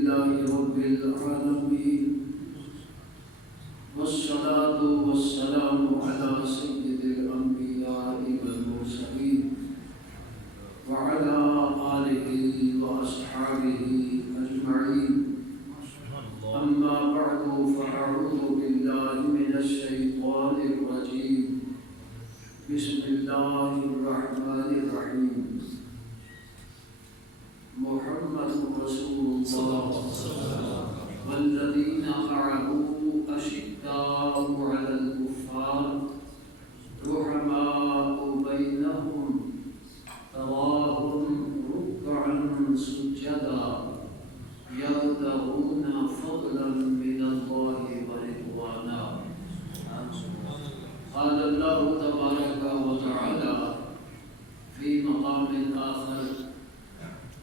لله رب العالمين والصلاة والسلام على سيد الأنبياء والمرسلين وعلى آله وأصحابه أجمعين. أما بعد فأعوذ بالله من الشيطان الرجيم. بسم الله الرحمن الرحيم. محمد رسول الله والذين معه أشداء على الكفار رحماء بينهم تراهم ركعا سجدا يبتغون فضلا من الله ورضوانا. قال الله تبارك وتعالى في مقام آخر: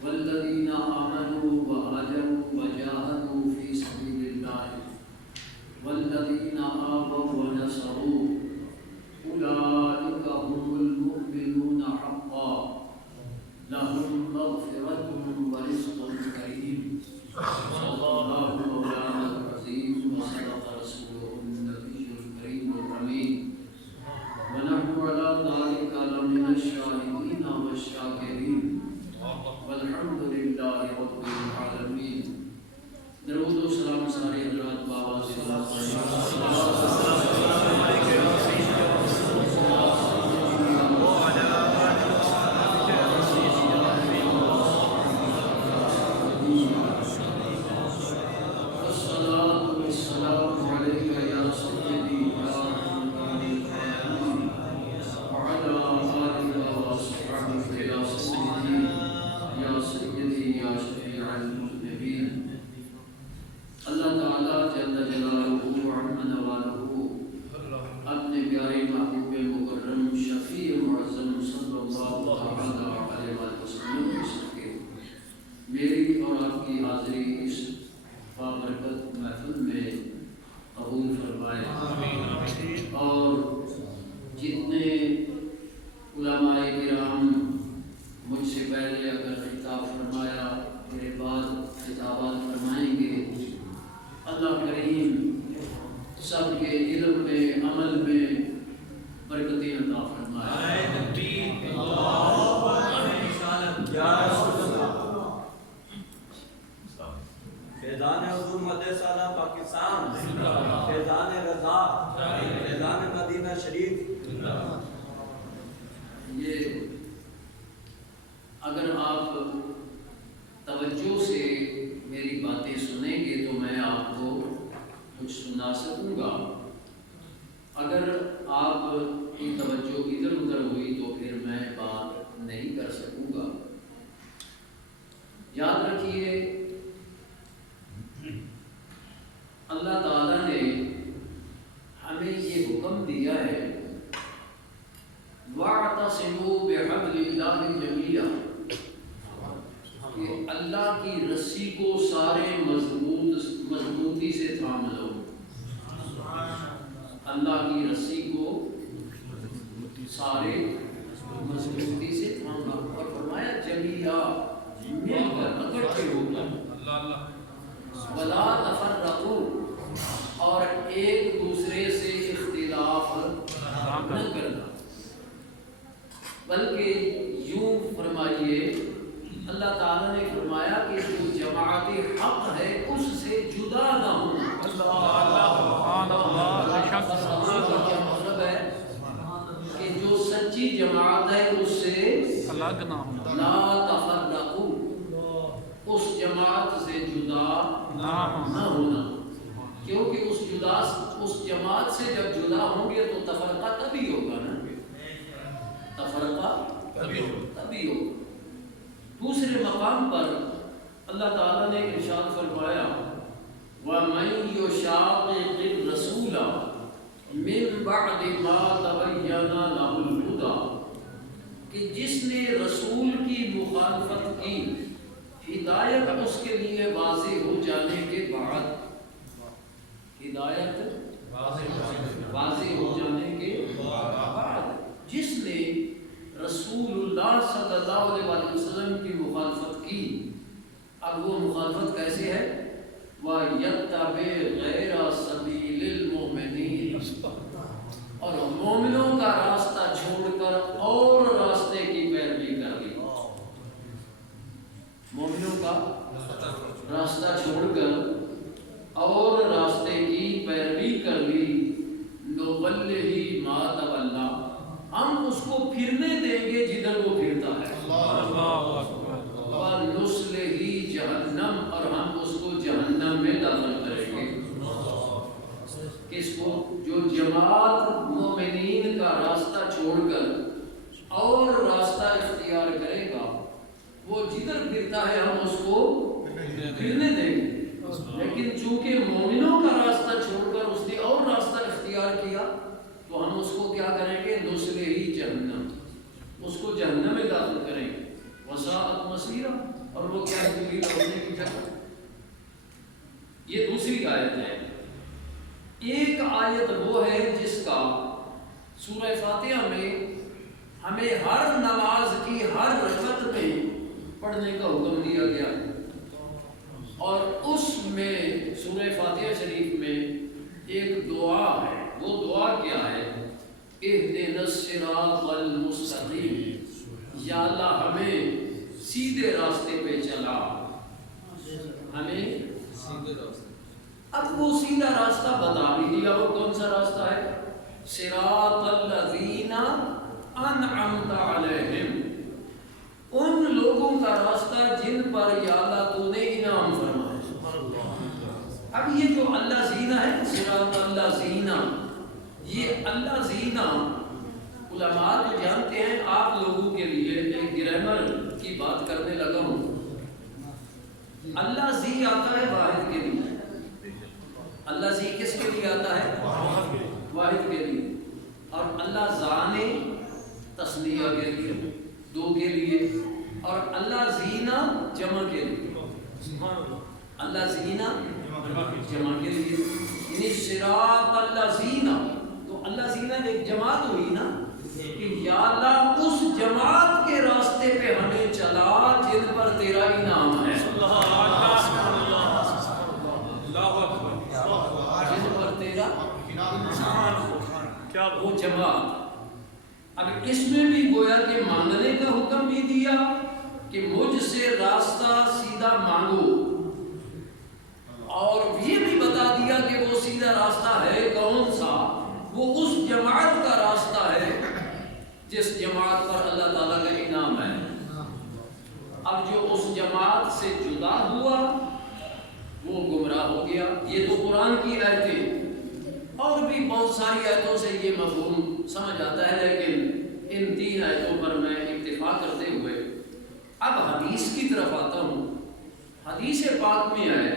والذين آمنوا وهاجروا وجاهدوا في سبيل الله والذين آووا ونصروا أولئك هم المؤمنون حقا لهم مغفرة ورزق كريم. صدق الله مولانا العظيم وصدق رسوله النبي الكريم الأمين ونحن على ذلك لمن الشاهدين والشاكرين والحمد لله رب العالمين. درود و سلام سارے حضرات بابا سے رسول اللہ صلی اللہ علیہ وسلم کی مخالفت کی، اب وہ مخالفت کیسے ہے؟ وَيَتَّبِعْ غَيْرَ سَبِيلِ الْمُؤْمِنِينَ، اور مومنوں کا راستہ چھوڑ کر اور راستے کی پیروی کر لی. مومنوں کا راستہ چھوڑ کر اور راستے کی پیروی کر لی. نُوَلِّهِ مَا تَوَلَّىٰ، ہم اس کو پھرنے دیں گے جدھر وہ پھرتا ہے. وَنُصْلِهِ جہنم، اور ہم اس کو جہنم میں داخل کریں گے. کس کو؟ جو جماعت مومنین کا راستہ چھوڑ کر اور راستہ اختیار کرے گا، وہ جدھر پھرتا ہے ہم اس کو پھرنے دیں گے. لیکن چونکہ مومنوں کا راستہ چھوڑ کر اس نے اور راستہ اختیار کیا تو ہم اس کو کیا کریں گے؟ نُصْلِهِ جہنم، اس کو جہنم میں داخل کریں گے. وَسَاءَتْ مَصِيرًا، اور وہ کیا ہے؟ لوٹنے کی جگہ. یہ دوسری آیت ہے. ایک آیت وہ ہے جس کا سورہ فاتحہ میں ہمیں ہر نماز کی ہر رکعت میں پڑھنے کا حکم دیا گیا ہے، اور اس میں سورہ فاتحہ شریف میں ایک دعا ہے. وہ دعا کیا ہے؟ اہدنا الصراط المستقیم، یا اللہ ہمیں سیدھے راستے پہ چلا، ہمیں سیدھے راستے. اب وہ سیدھا راستہ بتا بھی دیا. وہ کون سا راستہ ہے؟ صراط الذین انعمت علیہم، ان لوگوں کا راستہ جن پر یا اللہ تو نے انعام فرمایا. اب یہ جو اللہ زینہ ہے، صراط اللہ زینہ، یہ اللہ زینہ علماء جو جانتے ہیں. آپ لوگوں کے لیے ایک گرامر کی بات کرنے لگا ہوں. اللہ زی آتا ہے واحد کے لیے. اللہ زی کس کے لیے آتا ہے؟ واحد کے لیے. اور اللہ زانے تسنیہ کے لیے، دو کے لیے. اور اللہ زینہ جمع کے لیے. اللہ زینہ جمع کے لیے، یعنی صراط اللہ زینہ. تو اللہ زینہ ایک جماعت ہوئی نا، کہ یا اللہ اس جماعت کے راستے پہ ہمیں چلا جن پر تیرا انعام ہے. جن پر تیرا وہ جماعت. اب اس میں بھی گویا کہ مانگنے کا حکم بھی دیا کہ مجھ سے راستہ سیدھا مانگو، اور یہ بھی بتا دیا کہ وہ سیدھا راستہ ہے کون سا؟ وہ اس جماعت کا راستہ ہے جس جماعت پر اللہ تعالیٰ کا انعام ہے. اب جو اس جماعت سے جدا ہوا وہ گمراہ ہو گیا. یہ تو قرآن کی آیتیں، اور بھی بہت ساری آیتوں سے یہ مفہوم سمجھ آتا ہے، لیکن ان 3 آیتوں پر میں اکتفا کرتے ہوئے اب حدیث کی طرف آتا ہوں. حدیث پاک میں آیا،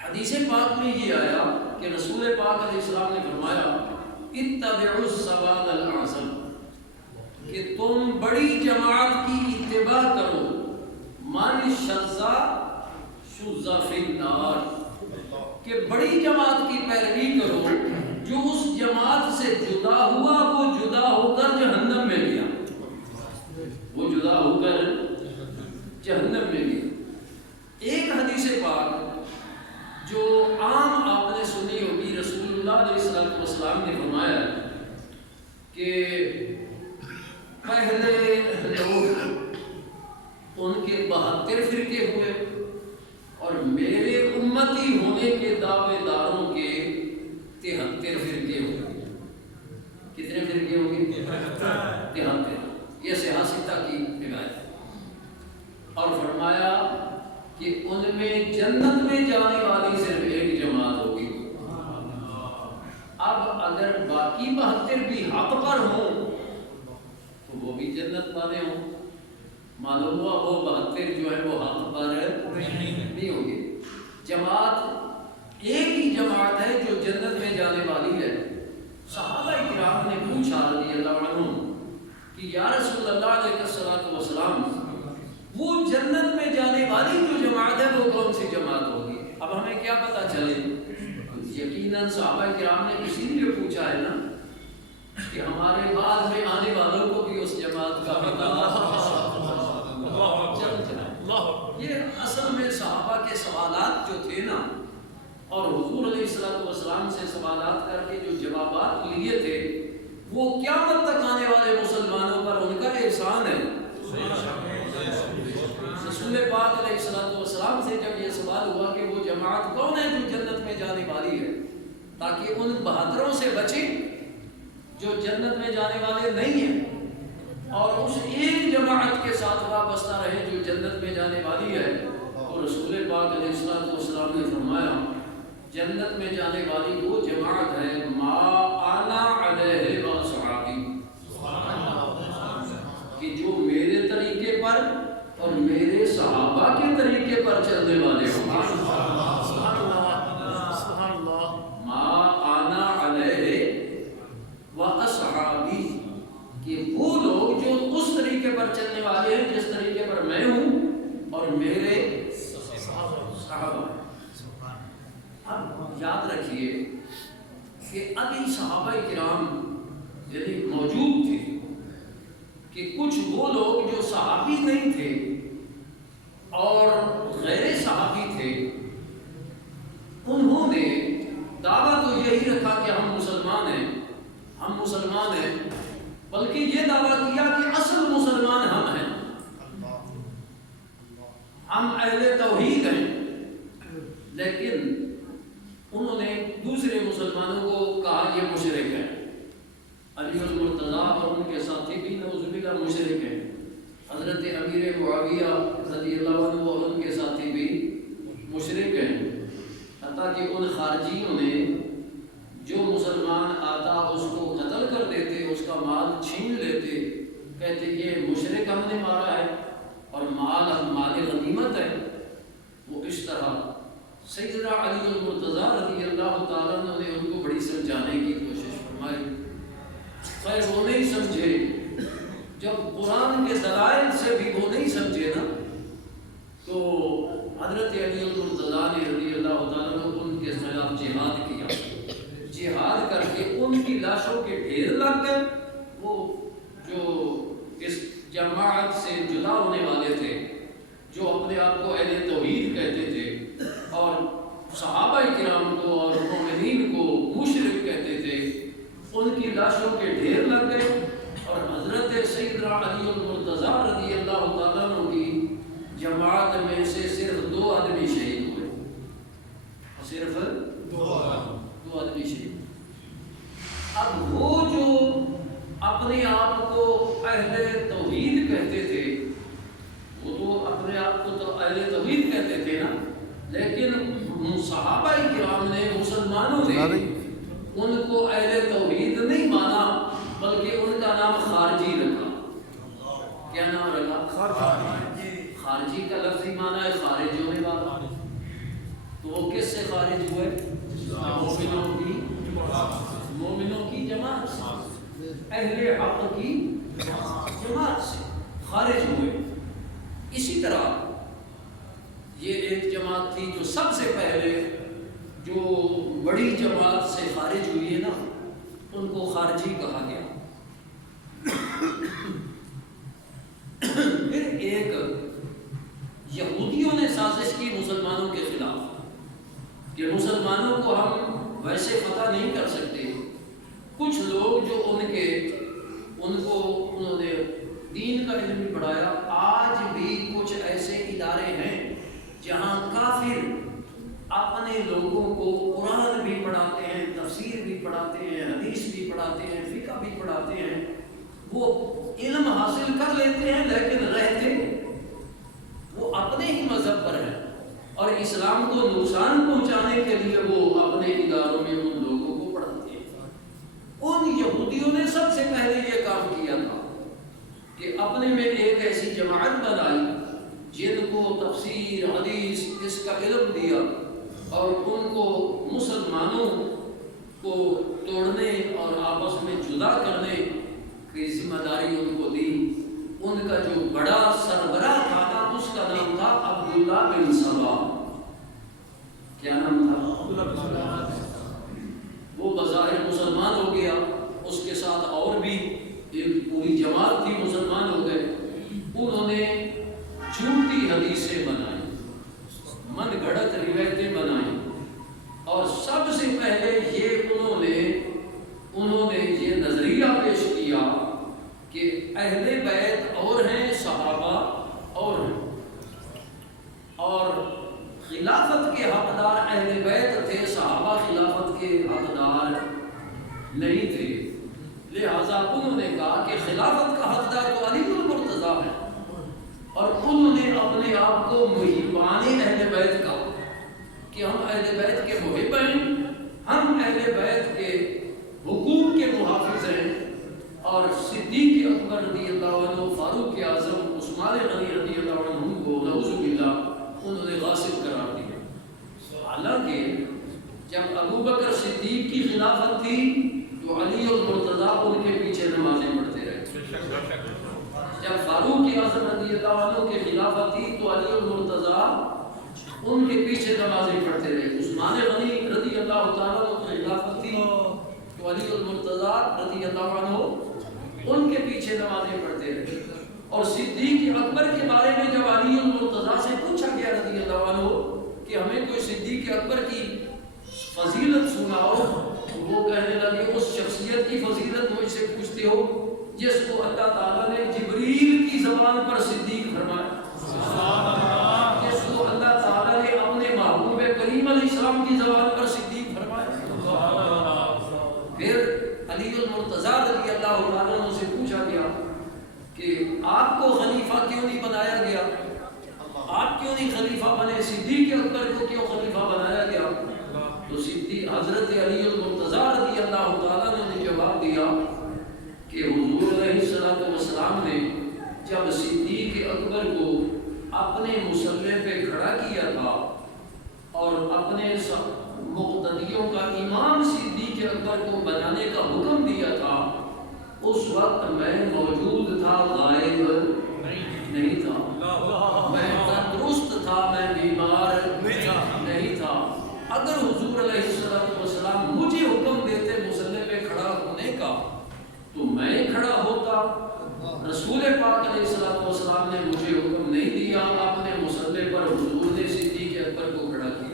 حدیث پاک میں یہ آیا کہ رسول پاک علیہ السلام نے فرمایا اتبعوا السواد الاعظم، کہ تم بڑی جماعت کی اتباع کرو. من شذ شذ فی النار، کہ بڑی جماعت کی پیروی کرو. جو اس جماعت سے جدا ہوا وہ جدا ہو کر جہنم میں گیا، وہ جدا ہو کر جہنم میں گیا. ایک حدیث پاک جو عام آپ نے سنی ہوگی، رسول اللہ علیہ السلام نے فرمایا کہ پہلے لوگ ان کے 72 فرقے ہوئے، اور میرے امتی ہونے کے دعوے داروں کے 73 فرقے ہوئے. کتنے فرقے ہوں گے؟ 73. یہ صحاح کی روایت ہے. اور فرمایا کہ ان میں جنت میں جانے والی صرف ایک جماعت ہوگی. اب اگر باقی 72 بھی حق پر ہوں تو وہ بھی جنت والے ہوں. معلوم ہوا وہ 72 جو ہے وہ حق پر نہیں ہوگی. جماعت ایک ہی جماعت ہے جو جنت میں جانے والی ہے. صحابہ کرام نے پوچھا رضی اللہ عنہم کہ یا رسول اللہ علیہ السلام، وہ جنت میں جانے والی جو جماعت ہے وہ کون سی جماعت ہوگی؟ اب ہمیں کیا پتا چلے؟ یقیناً صحابہ کرام نے اسی لیے پوچھا ہے نا کہ ہمارے بعد میں آنے والوں کو بھی اس جماعت کا پتہ چل جائے. یہ اصل میں صحابہ کے سوالات جو تھے نا، اور حضور علیہ السلام سے سوالات کر کے جو جوابات لیے تھے، وہ قیامت تک آنے والے مسلمانوں پر ان کا احسان ہے۔ رسول پاک علیہ السلام سے جب یہ سوال ہوا کہ وہ جماعت کون ہے جو جنت میں جانے والی ہے، تاکہ ان بہادروں سے بچیں جو جنت میں جانے والے نہیں ہیں، اور اس ایک جماعت کے ساتھ وابستہ رہے جو جنت میں جانے والی ہے، اور رسول پاک علیہ السلام نے فرمایا جنت میں جانے والی وہ جماعت ہے ما انا علیہ و صحابی، کہ جو میرے طریقے پر اور میرے صحابہ کے طریقے پر چلنے والے ہوں۔ ما انا علیہ و اصحابی، کہ وہ لوگ جو اس طریقے پر چلنے والے ہیں جس طریقے پر میں ہوں اور میرے صحابہ ہیں۔ اب یاد رکھیے کہ ابھی صحابہ کرام یعنی موجود تھے کہ کچھ وہ لوگ جو صحابی نہیں تھے اور غیر صحابی تھے، انہوں نے دعویٰ تو یہی رکھا کہ ہم مسلمان ہیں، بلکہ یہ دعویٰ کیا کہ اصل مسلمان ہم ہیں، ہم اہل توحید ہیں، لیکن انہوں نے دوسرے مسلمانوں کو کہا یہ مشرک ہے۔ علی المرتضیٰ اور ان کے ساتھی بھی نعوذ باللہ مشرک ہیں، حضرت امیر معاویہ رضی اللہ عنہ اور ان کے ساتھی بھی مشرک ہیں، حتیٰ کہ ان خارجیوں نے جو مسلمان آتا اس کو قتل کر دیتے، اس کا مال چھین لیتے، کہتے یہ مشرک ہم نے مارا ہے اور مال غنیمت ہے۔ وہ اس طرح سیدنا علی المرتضیٰ رضی اللہ تعالیٰ عنہ نے ان کو بڑی سمجھانے کی کوشش فرمائی، خیر وہ نہیں سمجھے۔ جب قرآن کے دلائل سے بھی وہ نہیں سمجھے نا، تو حضرت علی المرتضیٰ نے رضی اللہ تعالیٰ عنہ ان کے خلاف جہاد کیا، جہاد کر کے ان کی لاشوں کے ڈھیر لگ گئے۔ وہ جو اس جماعت سے جدا ہونے والے تھے، جو اپنے آپ کو اہل توحید کہتے تھے اور صحابہ کرام کو اور مومنین کو مشرک کہتے تھے، ان کی لاشوں کے ڈھیر لگ گئے، اور حضرت سیدنا علی المرتضیٰ رضی اللہ تعالیٰ عنہ کی جماعت میں سے صرف 2 آدمی شہید ہوئے، صرف 2 آدمی شہید۔ اب وہ جو اپنے آپ کو اہل توحید کہتے تھے، وہ تو اپنے آپ کو تو اہل توحید کہتے تھے نا، لیکن صحابہ کرام نے، مسلمانوں نے ان کو اہل توحید نہیں مانا، بلکہ ان کا نام خارجی رکھا۔ کیا نام رکھا؟ خارجی کا لفظی معنی ہے خارج ہونے والا۔ تو وہ کس سے خارج ہوئے؟ مومنوں کی جماعت سے، اہل حق کی جماعت سے خارج ہوئے۔ اسی طرح یہ ایک جماعت تھی جو سب سے پہلے جو بڑی جماعت سے خارج ہوئی ہے نا، ان کو خارجی کہا گیا۔ پھر ایک یہودیوں نے سازش کی مسلمانوں کے خلاف کہ مسلمانوں کو ہم ویسے فتح نہیں کر سکتے۔ کچھ لوگ جو انہوں نے دین کا علم بھی پڑھایا، آج بھی کچھ ایسے ادارے ہیں جہاں کافر اپنے لوگوں کو قرآن بھی پڑھاتے ہیں، تفسیر بھی پڑھاتے ہیں، حدیث بھی پڑھاتے ہیں، فقہ بھی پڑھاتے ہیں، وہ علم حاصل کر لیتے ہیں لیکن رہتے وہ اپنے ہی مذہب پر ہیں، اور اسلام کو نقصان پہنچانے کے لیے وہ اپنے اداروں میں ان لوگوں کو پڑھاتے ہیں۔ ان یہودیوں نے سب سے پہلے یہ کام کیا تھا کہ اپنے میں ایک ایسی جماعت بنائی جن کو تفسیر حدیث اس کا علم دیا، اور ان کو مسلمانوں کو توڑنے اور آپس میں جدا کرنے کی ذمہ داری ان کو دی۔ ان کا جو بڑا سربراہ تھا اس کا نام تھا عبداللہ بن سبا۔ کیا نام تھا؟ وہ بظاہر مسلمان ہو گیا، اس کے ساتھ اور بھی ایک پوری جماعت تھی مسلمان ہو گئے۔ انہوں نے جھوٹی گھڑی حدیثیں بنائیں، من گھڑت روایتیں بنائیں، اور سب سے پہلے یہ انہوں نے یہ نظریہ پیش کیا کہ اہل بیت اور ہیں، صحابہ اور ہیں، اور خلافت کے حقدار اہل بیت تھے، صحابہ خلافت کے حقدار نہیں تھے۔ لہذا انہوں نے کہا کہ خلافت کا حقدار تو علی المرتضیٰ ہے، اور انہوں نے اپنے آپ کو محبان اہل بیت کہا کہ ہم اہل بیت کے محب ہیں، ہم اہل بیت کے حقوق کے محافظ ہیں، اور صدیق اکبر رضی اللہ عنہ، فاروق اعظم، عثمان غنی رضی اللہ عنہ کو نعوذ باللہ انہوں نے غاصب قرار دیا۔ حالانکہ جب ابو بکر صدیق کی خلافت تھی تو علی المرتضیٰ ان کے پیچھے نمازیں پڑھتے رہے، جب فاروق اعظم رضی اللہ عنہ کی خلافت تھی تو علی المرتضیٰ ان کے پیچھے نمازیں پڑھتے رہے، عثمان غنی رضی اللہ تعالیٰ عنہ کی خلافت تھی تو علی المرتضیٰ رضی اللہ عنہ ان کے پیچھے نمازیں پڑھتے رہے، اور صدیق اکبر کے بارے میں جب علی المرتضیٰ سے پوچھا گیا رضی اللہ عنہ کہ ہمیں کوئی صدیق اکبر کی فضیلت سناؤ، تو وہ کہنے لگے اس شخصیت کی فضیلت مجھ سے پوچھتے ہو جس کو اللہ تعالیٰ نے جبریل کی زبان پر صدیق فرمایا، جس کو اللہ تعالیٰ نے اپنے محبوب کریم علیہ السلام کی زبان پر صدیق فرمایا۔ پھر علی المرتضیٰ رضی اللہ عنہ سے پوچھا گیا کہ آپ کو خلیفہ کیوں نہیں بنایا گیا، آپ کیوں نہیں خلیفہ بنے، صدیق اکبر کو کیوں خلیفہ بنایا گیا؟ تو صدیق حضرت علی المرتضیٰ رضی اللہ تعالیٰ نے جواب دیا کہ حضور علیہ السلام نے جب صدیق اکبر کو اپنے مصلی پہ کھڑا کیا تھا اور اپنے مقتدیوں کا امام صدیق اکبر کو بنانے کا حکم دیا تھا، اس وقت میں موجود تھا، غائب نہیں تھا، میں تندرست تھا، میں بیمار نہیں تھا۔ اگر حضور علیہ السلام مجھے حکم دیتے مصلی پہ کھڑا ہونے کا تو میں کھڑا ہوتا، رسول پاک علیہ السلام نے مجھے حکم نہیں دیا، اپنے مصلی پر حضور نے صدیق اکبر کو کھڑا کیا۔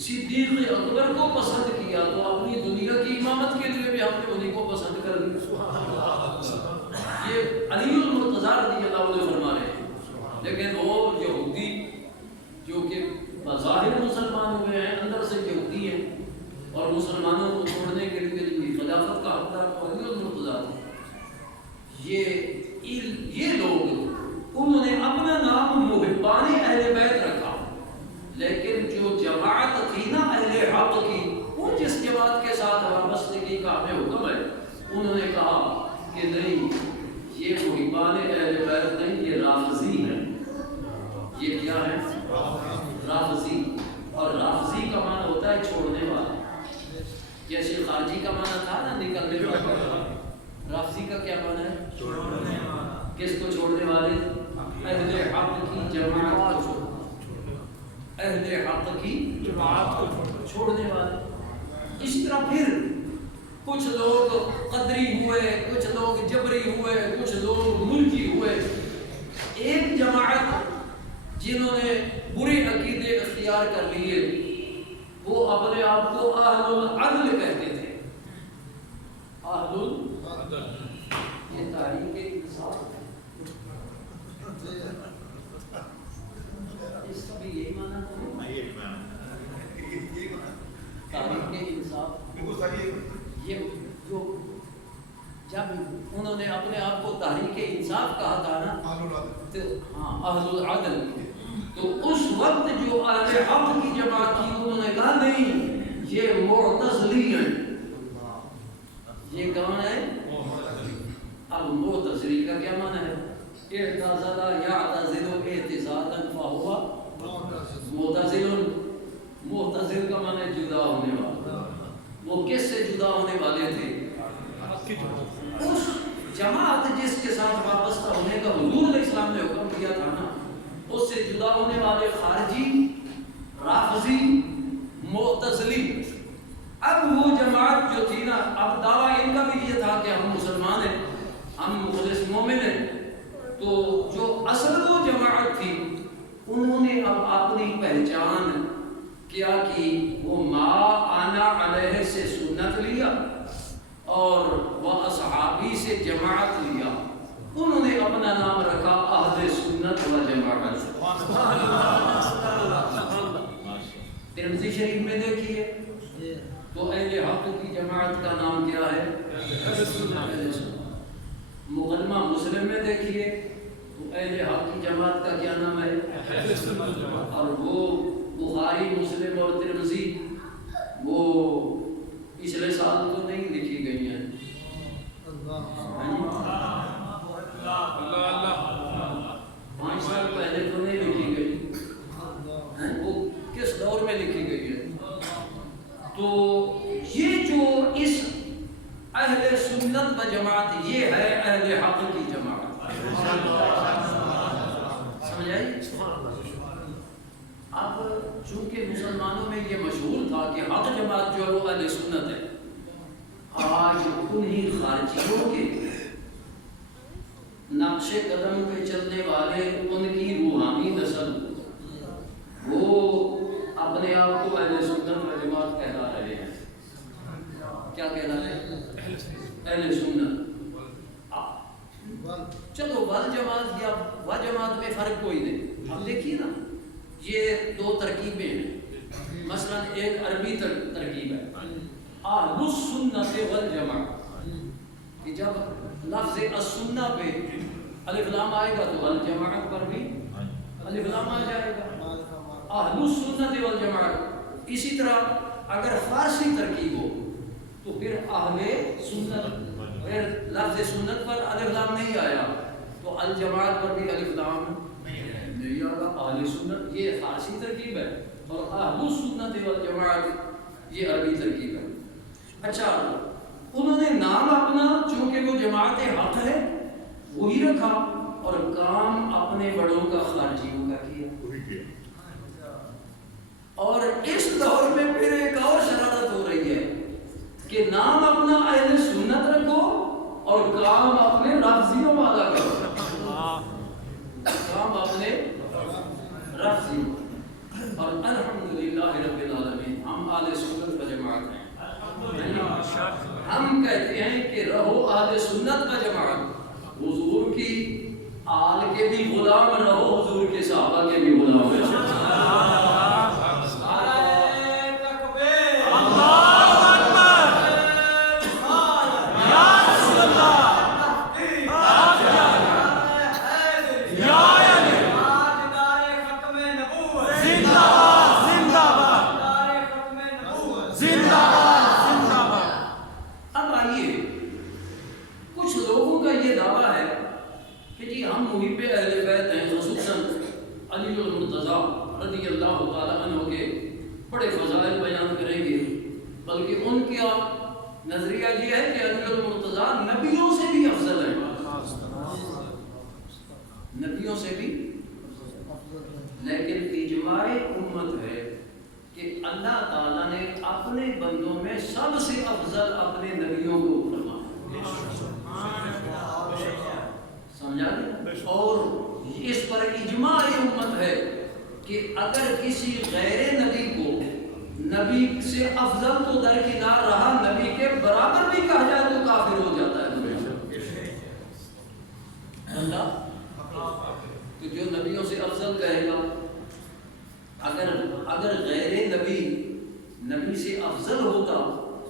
صدیق اکبر کو پسند کیا تو اپنی دنیا کی امامت کے لیے بھی ہم نے انہیں کو پسند کر لیا۔ یہ علی المرتضیٰ رضی اللہ عنہ فرما رہے ہیں، لیکن وہ یہودی جو کہ بظاہر مسلمان ہوئے ہیں، اندر سے یہودی ہیں، اور مسلمانوں کو چھوڑنے کے لیے خلافت کا حقدار تو علی المرتضیٰ تھا۔ یہ لوگ انہوں نے اپنا نام محبان اہل بیت رکھا، لیکن جو جماعت تھی نا اہل حق کی، وہ جس جماعت کے ساتھ وابستگی کا ہمیں حکم ہے، انہوں نے کہا کہ نہیں، یہ محبان اہل بیت نہیں، یہ رافضی ہیں۔ یہ کیا ہے؟ رافضی، اور رافضی کا معنی ہوتا ہے چھوڑنے والا، جیسے خارجی کا معنی تھا نا نکلنے والا، رافضی کا کیا معنی ہے؟ چھوڑنے والا۔ کس کو چھوڑنے والے؟ اہل حق کی جماعت کو، اہل حق کی جماعت کو چھوڑنے والے۔ اس طرح پھر کچھ لوگ قدری ہوئے، کچھ لوگ جبری ہوئے، کچھ لوگ ملکی ہوئے۔ ایک جماعت جنہوں نے برے عقیدے اختیار کر لیے، وہ اپنے آپ کو اہل العدل کہتے تھے۔ اہل العدل، یہ تحریک انصاف، اس کا بھی یہی معنی ہے، تحریک انصاف۔ یہ جو جب انہوں نے اپنے آپ کو تحریک انصاف کہا تھا نا، تو ہاں اہل العدل، تو اس وقت جو اہل حق کی جماعت تھی انہوں نے کہا نہیں، یہ معتزلی ہیں۔ یہ کون ہے؟ اب معتزلی کا کیا معنی ہے؟ اعتزل یعتزل اعتزالا فہو معتزل. معتزل کا معنی ہے جدا ہونے والا. وہ کس سے جدا ہونے والے تھے؟ اس جماعت جس کے ساتھ وابستہ ہونے کا حضور علیہ السلام نے حکم دیا تھا نا، اس سے جدا ہونے والے خارجی، رافضی، معتزلی. اب وہ جماعت جو تھی نا، اب دعویٰ ان کا بھی یہ تھا کہ ہم مسلمان ہیں، ہم مخلص مومن ہیں. تو جو اصل وہ جماعت تھی، انہوں نے اب اپنی پہچان کیا کی، وہ ما انا علیہ سے سنت لیا اور وہ اصحابی سے جماعت لیا. انہوں نے اپنا نام رکھا اہل سنت و جماعت. ترمذی شریف میں دیکھیے تو اہل حق کی جماعت کا نام کیا ہے؟ اہل سنت. مقدمہ مسلم میں دیکھیے تو اہل حق کی جماعت کا کیا نام ہے؟ اہل سنت. اور وہ بخاری، مسلم اور ترمذی وہ پچھلے سال تو نہیں لکھی گئی ہیں. 5 سال پہلے تو نہیں لکھی گئی. وہ کس دور میں لکھی گئی ہے؟ تو یہ جو اس اہل سنت و جماعت، یہ ہے اہل حق کی جماعت. سمجھائی؟ اب چونکہ مسلمانوں میں یہ مشہور تھا کہ حق جماعت جو ہے وہ اہل سنت ہے، آج انہی خارجیوں کے نقش قدم پہ چلنے والے، ان کی روحانی نسل، وہ اپنے آپ کو اہل سنت و جماعت کہلا رہے ہیں. کیا کہلا رہے ہیں؟ اہل سنت. چلو ول جماعت یا و جماعت میں فرق کوئی نہیں. اب دیکھیے نا، یہ 2 ترکیبیں ہیں. مثلا ایک عربی ترکیب ہے اہل السنت والجماعت، کہ جب لفظ السنہ پہ الف لام آئے گا تو الجماعت پر بھی الف لام آ جائے گا، اہل السنت والجماعت. اسی طرح اگر فارسی ترکیب ہو تو پھر اہل سنت، پھر لفظ سنت پر الف لام نہیں آیا تو الجماعت پر بھی الف لام نہیں آگا، اہل سنت. یہ فارسی ترکیب ہے. اور اہل السنت والجماعت یہ عربی ترکیب ہے. اچھا، انہوں نے نام اپنا چونکہ وہ جماعت حق ہے وہی رکھا، اور کام اپنے بڑوں کا خارجیوں کا کیا. اور اس دور میں پھر ایک اور شرارت ہو رہی ہے کہ نام اپنا اہل سنت رکھو اور کام اپنے رافضیوں والا کرو. کام اپنے رافضیوں. اور الحمدللہ رب العالمین ہم اہل سنت و جماعت ہیں. ہم کہتے ہیں کہ رہو اہل سنت و جماعت. حضور کی آل کے بھی غلام رہو، حضور کے صحابہ کے بھی غلام رہو. رضی اللہ تعالیٰ عنہ کے بڑے فضائل بیان کریں گے، بلکہ ان کا نظریہ یہ ہے کہ علی المرتضیٰ نبیوں سے بھی افضل ہیں. نبیوں سے بھی. لیکن اجماع امت ہے کہ اللہ تعالیٰ نے اپنے بندوں میں سب سے افضل اپنے نبیوں کو فرمایا. سمجھا گیا؟ اور اس پر اجماع امت ہے کہ اگر کسی غیر نبی کو نبی سے افضل تو درکنار رہا، نبی کے برابر بھی کہا جائے تو کافر ہو جاتا ہے. اللہ تو جو نبیوں سے افضل کہے گا، اگر غیر نبی سے افضل ہوتا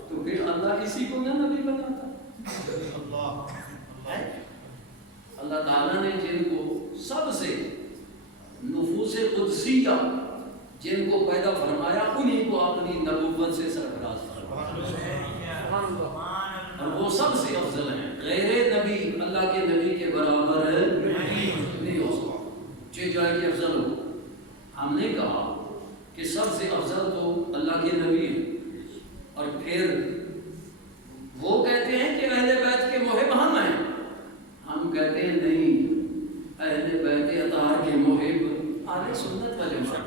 تو پھر اللہ کسی کو نہ نبی بناتا. اللہ تعالیٰ نے جن کو سب سے نفوس قدسیہ جن کو پیدا فرمایا، انہی کو اپنی نبوت سے سرفراز فرمایا، اور وہ سب سے افضل ہیں. غیر نبی کبھی اللہ کے نبی کے برابر نہیں ہو سکتا، چاہے جائے کہ افضل ہو۔ ہم نے کہا کہ سب سے افضل تو اللہ کے نبی ہیں، اور پھر وہ کہتے ہیں کہ اہل بیت کے محب ہم ہیں، ہم کہتے ہیں نہیں، اہل بیت اطہار کے محب اہل سنت والجماعت۔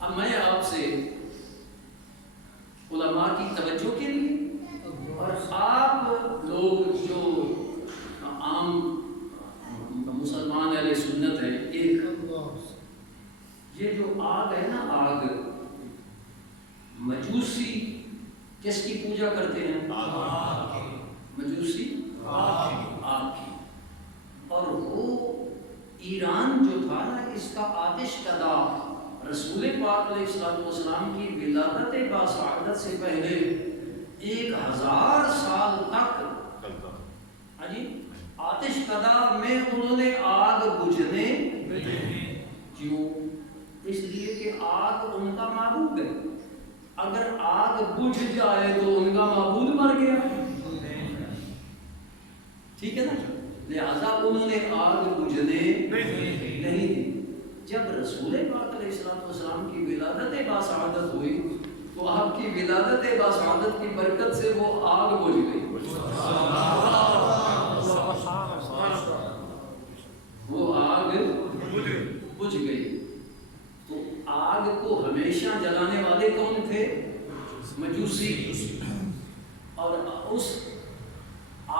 اب میں آپ سے علماء کی توجہ کے لیے اور آپ لوگ جو عام مسلمان اہل سنت ہیں، ایک یہ جو آگ ہے نا، آگ، مجوسی کس کی پوجا کرتے ہیں؟ مجوسی آگ کی، اور وہ ایران جو تھا نا، اس کا آتش کدا رسول پاک علیہ السلام کی ولادت باسعادت سے پہلے 1000 سال تک جی آتش کدا میں انہوں نے آگ بجھنے، کیوں؟ اس لیے کہ آگ ان کا معبود ہے، اگر آگ بجھ جائے تو ان کا معبود مر گیا، ٹھیک ہے نا؟ لہذا انہوں نے آگ بجھنے نہیں دی۔ جب رسول پاک علیہ السلام کی ولادت باسعادت ہوئی تو آپ کی ولادت باسعادت کی برکت سے وہ آگ بجھ گئی، وہ آگ بجھ گئی۔ تو آگ کو ہمیشہ جلانے والے کون تھے؟ مجوسی، اور اس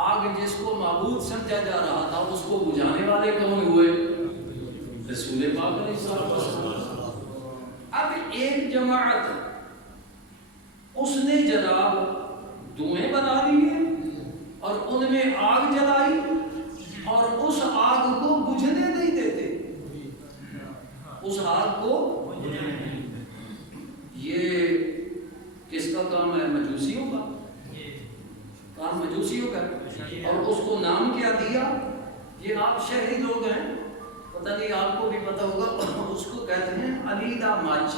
آگ جس کو معبود سمجھا جا رہا تھا اس کو بجھانے والے کون ہوئے؟ رسول پاک علیہ السلام۔ اب ایک جماعت اس نے جناب دھوئیں بنا لیے اور ان میں آگ جلائی اور اس آگ کو بجھنے نہیں دیتے، اس آگ کو، یہ کس کا کام ہے؟ مجوسیوں کا کام، مجوسیوں کا۔ اور اس کو نام کیا دیا؟ یہ آپ شہری لوگ ہیں، پتہ نہیں آپ کو بھی پتہ ہوگا، اس کو کہتے ہیں علیدہ ماچ۔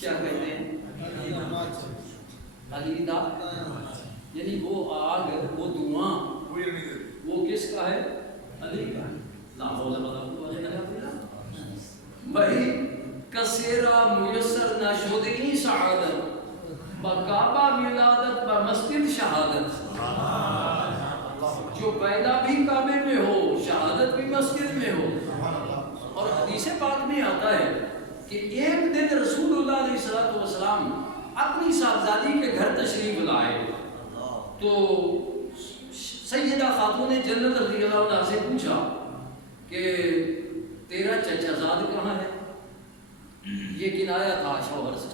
کیا کہتے ہیں؟ علیدہ، یعنی وہ آگ، وہ دھواں، وہ کس کا ہے؟ علی کا۔ لا حول ولا قوت الا باللہ۔ بھائی کسیرا میسر نہ شدگی سعادت، بکعبہ ولادت بمسجد شہادت۔ جو پیدا بھی کعبے میں ہو، شہادت بھی مسجد میں ہو۔ اور حدیث پاک میں آتا ہے کہ ایک دن رسول اللہ علیہ السلام اپنی صاحبزادی کے گھر تشریف لائے تو سیدہ خاتون جنت رضی اللہ عنہ سے پوچھا کہ تیرا چچا زاد کہاں ہے؟ یہ کنایا تھا شوہر سے۔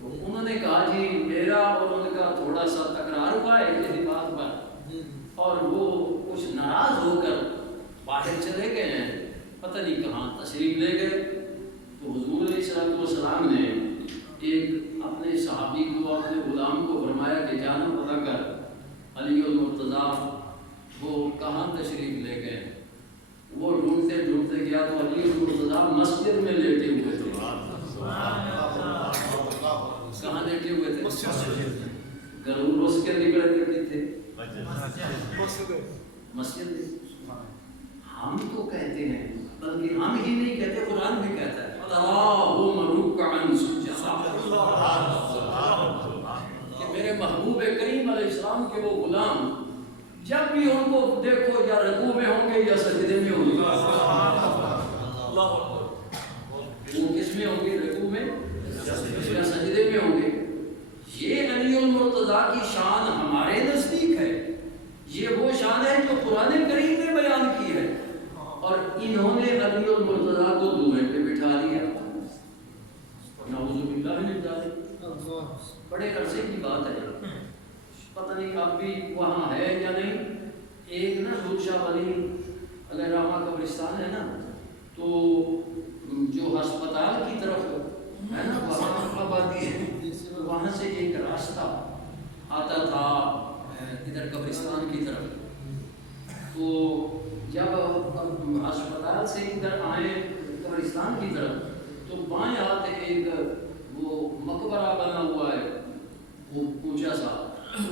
تو انہوں نے کہا جی میرا اور ان کا تھوڑا سا تکرار ہوا ہے کسی بات پر، اور وہ کچھ ناراض ہو کر باہر چلے گئے ہیں، پتہ نہیں کہاں تشریف لے گئے۔ تو حضور علیہ السلام نے ایک اپنے صحابی کو، اپنے غلام کو فرمایا کہ جانا پتہ کر علی المرتضیٰ وہ کہاں تشریف لے گئے۔ وہ ڈھونڈتے ڈھونڈتے گیا تو علی المرتضیٰ مسجد میں لیٹے ہوئے تھے۔ کہاں لیٹے ہوئے تھے؟ گھروں روز کے نکلے تھے مسجد میں۔ ہم تو کہتے ہیں، بلکہ ہم ہی نہیں کہتے، قرآن بھی کہتا ہے کہ میرے محبوب کریم علیہ السلام کے وہ غلام جب بھی ان کو دیکھو یا رکوع میں ہوں گے یا سجدے میں ہوں گے۔ وہ کس میں ہوں گے؟ رکوع میں یا سجدے میں ہوں گے۔ یہ علی المرتضیٰ کی شان ہمارے نزدیک ہے، یہ وہ شان ہے جو قرآن کریم نے بیان کی ہے، اور انہوں نے علی المرتضیٰ کو دھوئیں پہ بٹھا دیا۔ نعوذ باللہ من ذالک۔ بڑے عرصے کی بات ہے، پتہ نہیں اب بھی وہاں ہے یا نہیں۔ ایک نا حضور شاہ ولی علیہ رحمہ قبرستان ہے نا، تو جو ہسپتال کی طرف ہے نا وہاں آبادی ہے، وہاں سے ایک راستہ آتا تھا ادھر قبرستان کی طرف۔ تو جب ہسپتال سے ادھر آئے قبرستان کی طرف تو بائیں ہاتھ ایک وہ مقبرہ بنا ہوا ہے، وہ اونچا سا،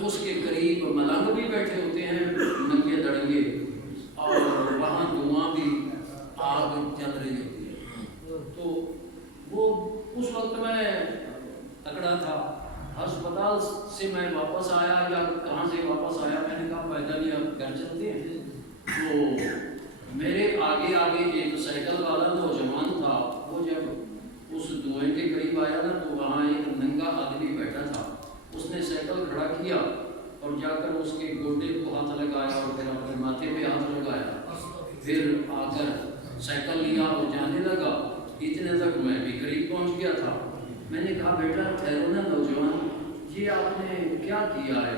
اس کے قریب ملنگ بھی بیٹھے ہوتے ہیں ننگے دڑنگے، اور وہاں دھواں بھی، آگ جل رہی ہوتی ہے۔ تو وہ اس وقت میں تکڑا تھا، ہسپتال سے میں واپس آیا یا کہاں سے واپس آیا، میں نے کہا پیدل ہی اب گھر چلتے ہیں۔ تو میرے آگے ایک سائیکل والا نوجوان تھا، وہ جب اس دھوئیں کے قریب آیا نا تو وہاں ایک ننگا آدمی بیٹھا تھا، اس نے سائیکل کھڑا کیا اور جا کر اس کے گوڈے کو ہاتھ لگایا اور پھر اپنے ماتھے پہ ہاتھ لگایا، پھر آ کر سائیکل لیا اور جانے لگا۔ اتنے تک میں بھی قریب پہنچ گیا تھا۔ میں نے کہا بیٹا ٹھہرو نا نوجوان، یہ آپ نے کیا کیا ہے؟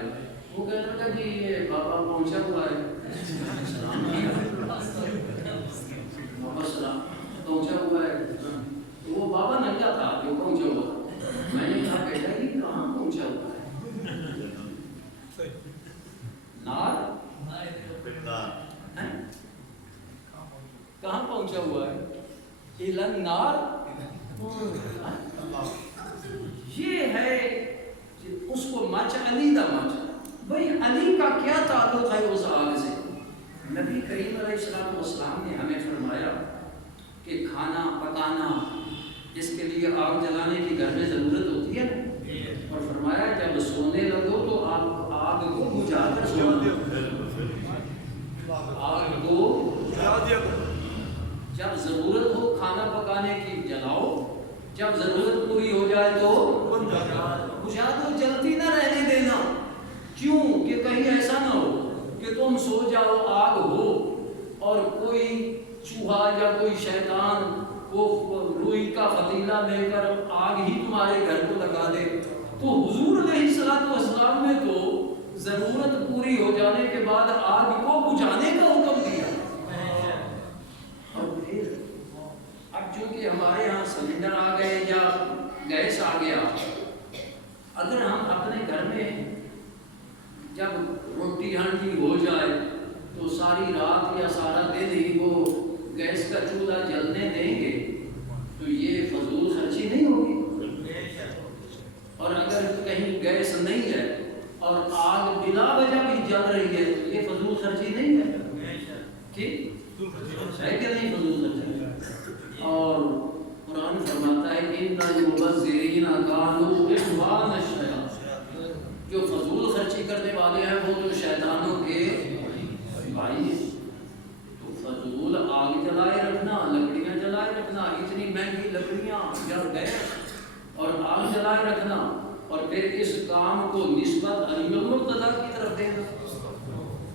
وہ کہنے لگا جی یہ بابا پہنچا ہوا ہے۔ سلام کیا، بابا سلام پہنچا ہوا ہے۔ تو وہ بابا ننگا تھا جو پہنچا ہوا۔ میں نے کہا بیٹا یہ کہاں پہنچا ہوا ہے؟ نار کہاں پہنچا ہوا ہے؟ ایلن نار۔ یہ ہے اس کو مچ علی دا مچ، بھئی علی کا کیا تعلق ہے اس آگ سے؟ نبی کریم علیہ السلام نے ہمیں فرمایا کہ کھانا پکانا اس کے لیے آگ جلانے کی گھر میں ضرورت ہوتی ہے، اور فرمایا جب سونے لگو تو آگ کو بجھا کر سونا، آگ کو جب ضرورت ہو کھانا پکانے کی جلاؤ، جب ضرورت پوری ہو جائے تو بجھا دو، جلتی نہ رہنے دینا۔ کیوں کہ کہیں ایسا نہ ہو کہ تم سو جاؤ آگ ہو اور کوئی چوہا یا کوئی شیطان وہ روئی کا فتیلہ لے کر آگ ہی تمہارے گھر کو لگا دے۔ تو حضور علیہ السلام نے تو ضرورت پوری ہو جانے کے بعد آگ کو بجھانے کا حکم دیا۔ اور پھر اب چونکہ ہمارے ہاں سلنڈر آ گئے یا گیس آ گیا، اگر ہم اپنے گھر میں جب روٹی ہانڈی ہو جائے تو ساری رات یا سارا دن ہی وہ گیس کا چولہا جلنے دیں گے تو یہ فضول خرچی نہیں ہوگی۔ اور اگر کہیں گیس نہیں ہے اور آگ بلا وجہ بھی جل رہی ہے تو یہ فضول خرچی نہیں ہے، ٹھیک ہے کہ نہیں؟ فضول خرچی۔ اور قرآن فرماتا ہے کہ ان المبذرین کانوا اخوان الشیاطین، جو فضول خرچی کرنے والے ہیں وہ تو شیطانوں کے بھائی ہیں۔ تو فضول آگ جلائے رکھنا، لکڑیاں جلائے رکھنا، اتنی مہنگی لکڑیاں یا گیس اور آگ جلائے رکھنا، اور پھر اس کام کو نسبت علی المرتضیٰ کی طرف دینا،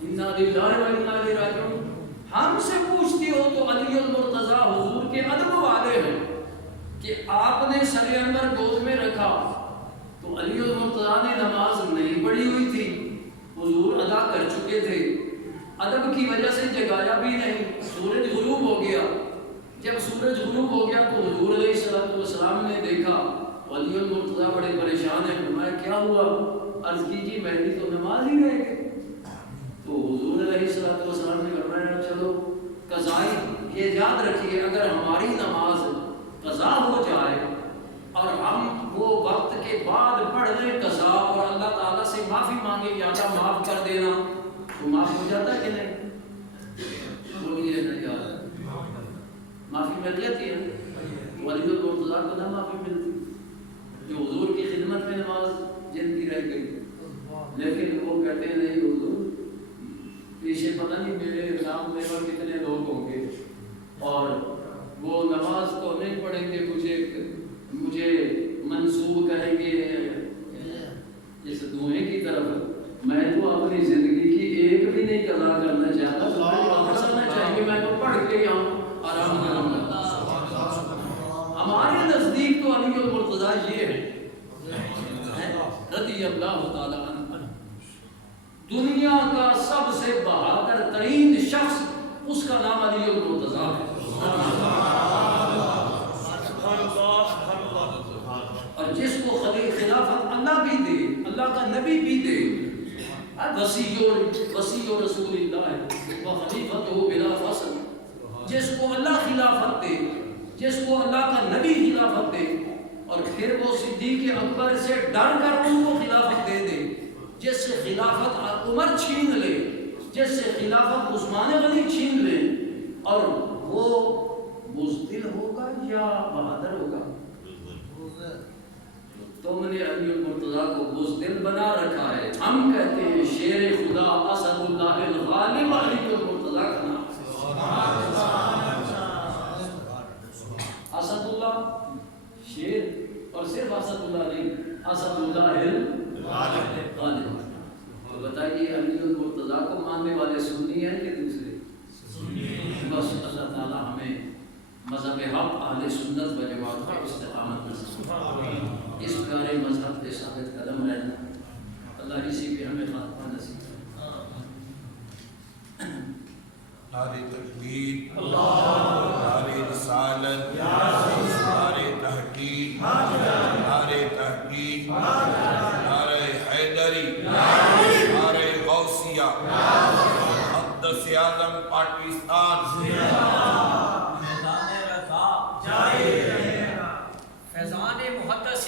انا للہ و انا الیہ راجعون۔ ہم سے پوچھتی ہو تو علی المرتضیٰ حضور کے ادب والے ہیں کہ آپ نے سر انور گود میں رکھا تو علی المرتضیٰ نے نماز نہیں پڑھی ہوئی تھی، حضور ادا کر چکے تھے، ادب کی وجہ سے جگایا بھی نہیں، سورج غروب ہو گیا۔ جب سورج غروب ہو گیا تو حضور علیہ السلام نے دیکھا، علی المرتضیٰ بڑے پریشان ہیں، فرمایا کیا ہوا؟ عرض کیجیے میری تو نماز ہی رہ گئی۔ تو حضور علیہ السلام نے فرمایا چلو قضائی، یہ یاد رکھیے اگر ہماری نماز قضا ہو جائے اور ہم وہ وقت کے بعد پڑھ لیں قضا اور اللہ تعالیٰ سے معافی مانگے یا اللہ معاف کر دینا تو معاف ہو جاتا ہے کہ نہیں؟ بولیے نا یار، معافی مل جاتی ہے؟ ولی المرتضیٰ کو نہ معافی ملتی جو حضور کی خدمت میں نماز جن کی رہ گئی، لیکن وہ کہتے ہیں نہیں حضور پیچھے پتہ نہیں میرے نام لیوا کتنے لوگ ہوں گے اور وہ نماز تو نہیں پڑھیں گے، مجھے منسوب کریں گے اس دھوئیں کی طرف۔ میں تو اپنی زندگی کی ایک بھی نہیں قضا کرنا چاہتا، واپس آنا چاہیے، میں تو پڑھ کے یہاں آرام کروں گا۔ ہمارے نزدیک تو علی المرتضیٰ یہ ہے رضی اللہ تعالیٰ عنہ، دنیا کا سب سے بہادر ترین شخص اس کا نام علی المرتضیٰ ہے، اور جس کو خلافت اللہ بھی دے، اللہ کا نبی بھی دے، وصی رسول اللہ ہے وخلیفتہ بلا فصل، جس کو اللہ خلافت دے، جس کو اللہ کا نبی خلافت دے، اور پھر وہ صدیق اکبر سے ڈر کر ان کو خلافت دے دے، جس سے خلافت عمر چھین لے، جس سے خلافت عثمان غنی چھین لے، اور وہ بزدل ہوگا یا بہادر ہوگا؟ تم نے علی المرتضیٰ کو بزدل بنا رکھا ہے، ہم کہتے ہیں شیر خدا اسد اللہ الغالب علی المرتضیٰ کا نام ہے۔ اسد اللہ شیر، اور صرف اسد اللہ نہیں، اسد اللہ الغالب۔ تو بتائیے علی المرتضیٰ کو ماننے والے سنی ہیں کہ دوسرے؟ بس اللہ تعالی ہمیں مذہب حق اہل سنت و جماعت کا استقامت نصیب فرمائے، اس پیارے مذہب کے ثابت قدم رہنا، اللہ اسی پہ ہمیں خاتمہ نصیب فرمائے۔ نعرہ تکبیر، نعرہ رسالت، نعرہ تحقیق، نعرہ تحقیق، نعرہ حیدری، نعرہ غوثیہ، مقدس اعظم پاکستان، فیضان محدث